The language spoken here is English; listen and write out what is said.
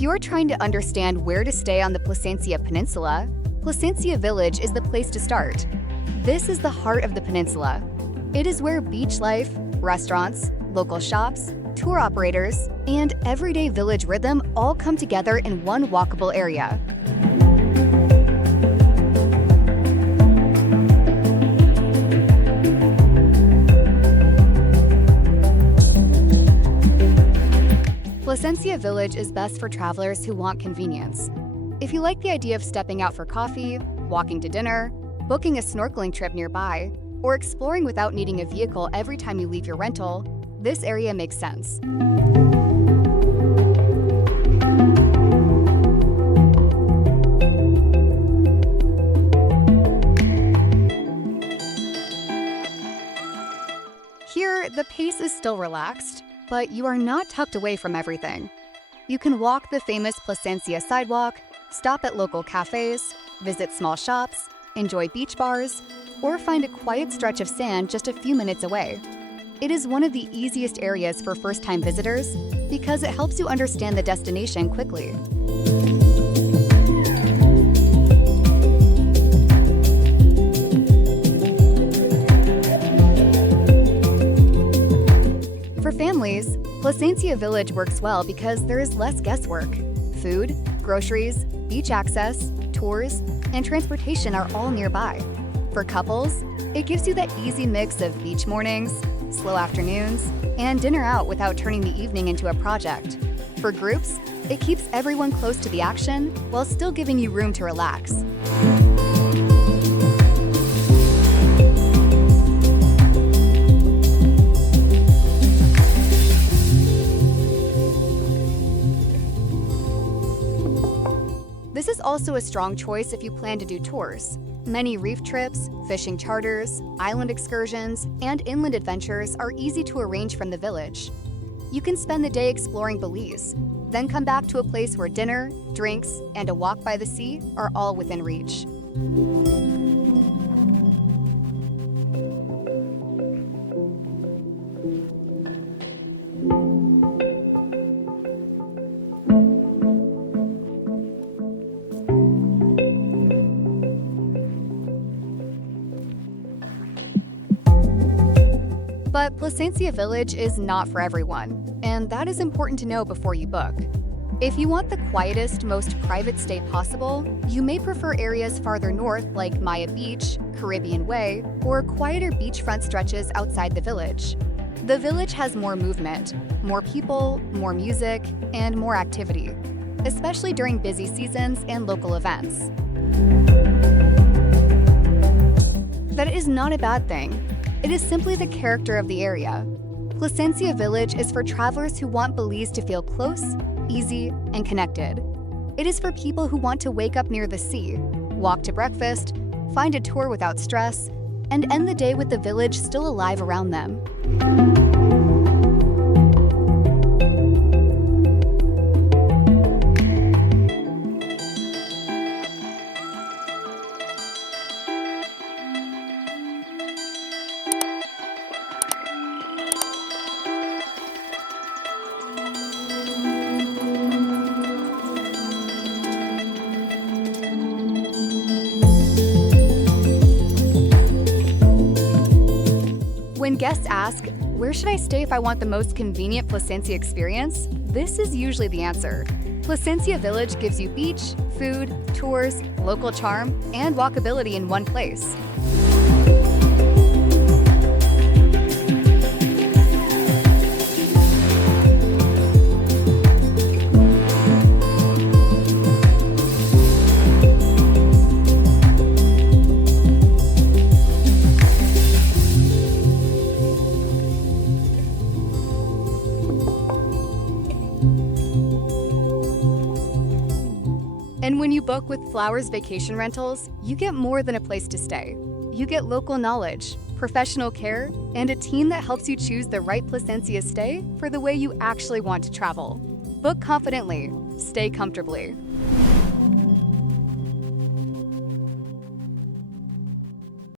If you're trying to understand where to stay on the Placencia Peninsula, Placencia Village is the place to start. This is the heart of the peninsula. It is where beach life, restaurants, local shops, tour operators, and everyday village rhythm all come together in one walkable area. Placencia Village is best for travelers who want convenience. If you like the idea of stepping out for coffee, walking to dinner, booking a snorkeling trip nearby, or exploring without needing a vehicle every time you leave your rental, this area makes sense. Here, the pace is still relaxed, but you are not tucked away from everything. You can walk the famous Placencia sidewalk, stop at local cafés, visit small shops, enjoy beach bars, or find a quiet stretch of sand just a few minutes away. It is one of the easiest areas for first-time visitors because it helps you understand the destination quickly. For families, Placencia Village works well because there is less guesswork. Food, groceries, beach access, tours, and transportation are all nearby. For couples, it gives you that easy mix of beach mornings, slow afternoons, and dinner out without turning the evening into a project. For groups, it keeps everyone close to the action while still giving you room to relax. This is also a strong choice if you plan to do tours. Many reef trips, fishing charters, island excursions, and inland adventures are easy to arrange from the village. You can spend the day exploring Belize, then come back to a place where dinner, drinks, and a walk by the sea are all within reach. But Placencia Village is not for everyone, and that is important to know before you book. If you want the quietest, most private stay possible, you may prefer areas farther north like Maya Beach, Caribbean Way, or quieter beachfront stretches outside the village. The village has more movement, more people, more music, and more activity, especially during busy seasons and local events. That is not a bad thing. It is simply the character of the area. Placencia Village is for travelers who want Belize to feel close, easy, and connected. It is for people who want to wake up near the sea, walk to breakfast, find a tour without stress, and end the day with the village still alive around them. When guests ask, where should I stay if I want the most convenient Placencia experience? This is usually the answer. Placencia Village gives you beach, food, tours, local charm, and walkability in one place. And when you book with Flowers Vacation Rentals, you get more than a place to stay. You get local knowledge, professional care, and a team that helps you choose the right Placencia stay for the way you actually want to travel. Book confidently, stay comfortably.